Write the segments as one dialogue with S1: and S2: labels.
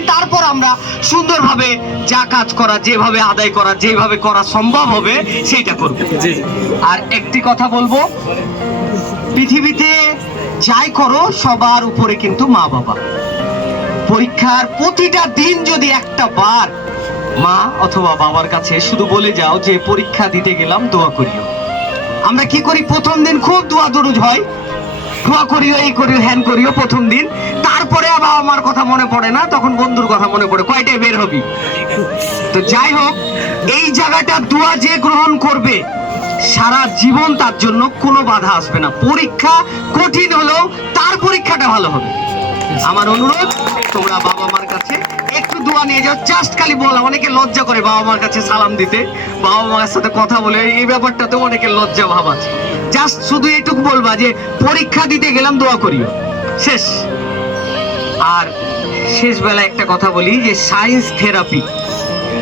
S1: তারপর আমরা সুন্দরভাবে যা কাজ করা যেভাবে আদায় করা যেভাবে করা সম্ভব হবে সেইটা করব। আর একটি কথা বলব পৃথিবীতে যাই করো সবার উপরে কিন্তু মা বাবা। পরীক্ষার প্রতিটা দিন যদি একটা বার মা অথবা বাবার কাছে শুধু বলে যাও যে পরীক্ষা দিতে গেলাম দোয়া করিও। আমরা কি করি? প্রথম দিন খুব দোয়া দরুজ হয় দোয়া করিও, এই করিও হ্যান করিও প্রথম দিন। তারপরে বাবা মার কথা মনে পড়ে না, তখন বন্ধুর কথা মনে পড়ে। কয়টায় বের হবি? তো যাই হোক, এই জায়গাটা দোয়া যে গ্রহণ করবে, সারা জীবন তার জন্য কোনো বাধা আসবে না। পরীক্ষা কঠিন হলেও তার পরীক্ষাটা ভালো হবে। আমার অনুরোধ, তোমরা বাবা মার কাছে একটু দোয়া নিয়ে যাও। জাস্ট খালি বলা, অনেকে লজ্জা করে বাবা মার কাছে সালাম দিতে। বাবা মার সাথে কথা বলে, এই ব্যাপারটাতে অনেকে লজ্জা ভাব আছে। জাস্ট শুধু এটুকু বলবা যে, পরীক্ষা দিতে গেলাম, দোয়া করিও। শেষ। আর শেষ বেলা একটা কথা বলি যে সায়েন্স থেরাপি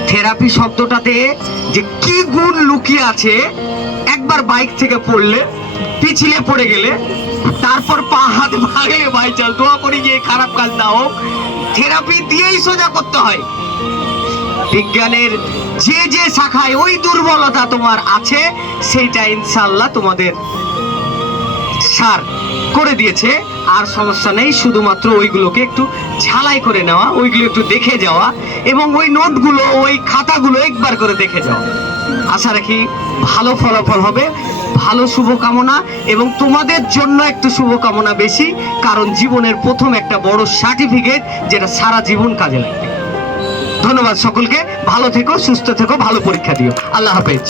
S1: থেরাপি শব্দটাতে যে কি গুণ লুকিয়ে আছে, একবার বাইক থেকে পড়লে, পিছলে পড়ে গেলে, তারপর পা হাত ভাগে ভাই, চল দোয়া করি যে খারাপ কাজ না হোক। থেরাপি দিয়েই সোজা করতে হয়। বিজ্ঞানের যে যে শাখায় ওই দুর্বলতা তোমার আছে, সেইটা ইনশাল্লাহ তোমাদের সার করে দিয়েছে। আর সমস্যা নেই, শুধুমাত্র ওইগুলোকে একটু ঝালাই করে নেওয়া, ওইগুলো একটু দেখে যাওয়া এবং ওই নোটগুলো, ওই খাতাগুলো একবার করে দেখে যাওয়া। আশা রাখি ভালো ফলাফল হবে, ভালো শুভকামনা এবং তোমাদের জন্য একটু শুভকামনা বেশি, কারণ জীবনের প্রথম একটা বড় সার্টিফিকেট যেটা সারা জীবন কাজে লাগবে। ধন্যবাদ সকলকে, ভালো থেকো, সুস্থ থেকো, ভালো পরীক্ষা দিও। আল্লাহ হাফেজ।